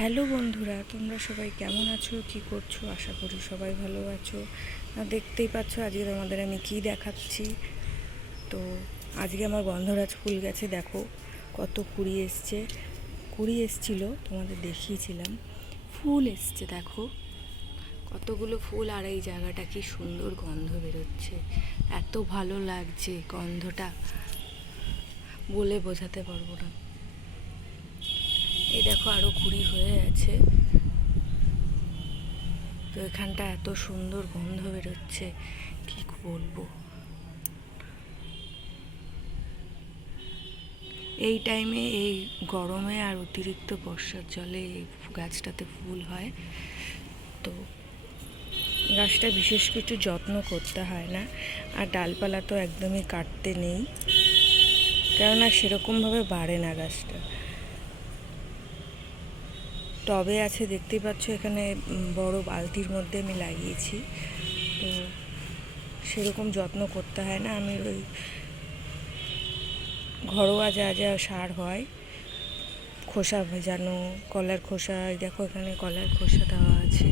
Hello বন্ধুরা, তোমরা সবাই কেমন আছো, কি করছো? আশা করি সবাই ভালো আছো। দেখতেই পাচ্ছ আজকে তোমাদের আমি কি দেখাচ্ছি। তো আজকে আমার গন্ধরাজ ফুল গাছে দেখো কত কুড়ি এসছে। কুড়ি এসছিল, তোমাদের দেখিয়েছিলাম। ফুল এসছে দেখো কতগুলো ফুল, আর এই জায়গাটা কি সুন্দর গন্ধ বেরোচ্ছে, এত ভালো লাগছে গন্ধটা, বলে বোঝাতে পারবো না। এই দেখো আরও কুড়ি হয়ে আছে। তো এখানটা এত সুন্দর গন্ধ বেরোচ্ছে, কি বলবো। এই টাইমে, এই গরমে আর অতিরিক্ত বর্ষার জলে এই গাছটাতে ফুল হয়। তো গাছটা বিশেষ কিছু যত্ন করতে হয় না, আর ডালপালা তো একদমই কাটতে নেই, কেননা সেরকমভাবে বাড়ে না গাছটা। টবে আছে দেখতেই পাচ্ছ, এখানে বড় বালতির মধ্যে আমি লাগিয়েছি। তো সেরকম যত্ন করতে হয় না। আমি ওই ঘরোয়া যা যা সার হয়, খোসা ভেজানো, কলার খোসা, দেখো এখানে কলার খোসা দেওয়া আছে,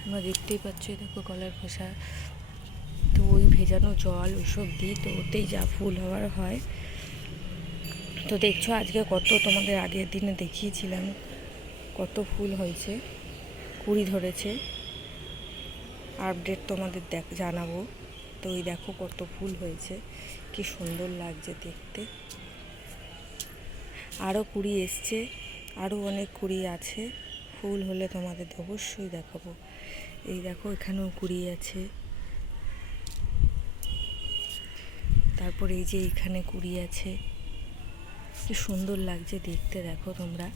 তোমরা দেখতেই পাচ্ছ, দেখো কলার খোসা। তো ওই ভেজানো জল ওসব দিই, তো ওতেই যা ফুল হওয়ার হয়। তো দেখছো আজকে কত, তোমাদের আগের দিনে দেখিয়েছিলাম কত ফুল হয়েছে, কুড়ি ধরেছে। আপডেট তোমাদের জানাবো। তো ওই দেখো কত ফুল হয়েছে, কি সুন্দর লাগছে দেখতে। আরও কুড়ি এসছে, আরও অনেক কুড়ি আছে। ফুল হলে তোমাদের অবশ্যই দেখাবো। এই দেখো এখানেও কুড়ি আছে, তারপর এই যে এইখানে কুড়ি আছে, কি সুন্দর লাগছে দেখতে, দেখো তোমরা।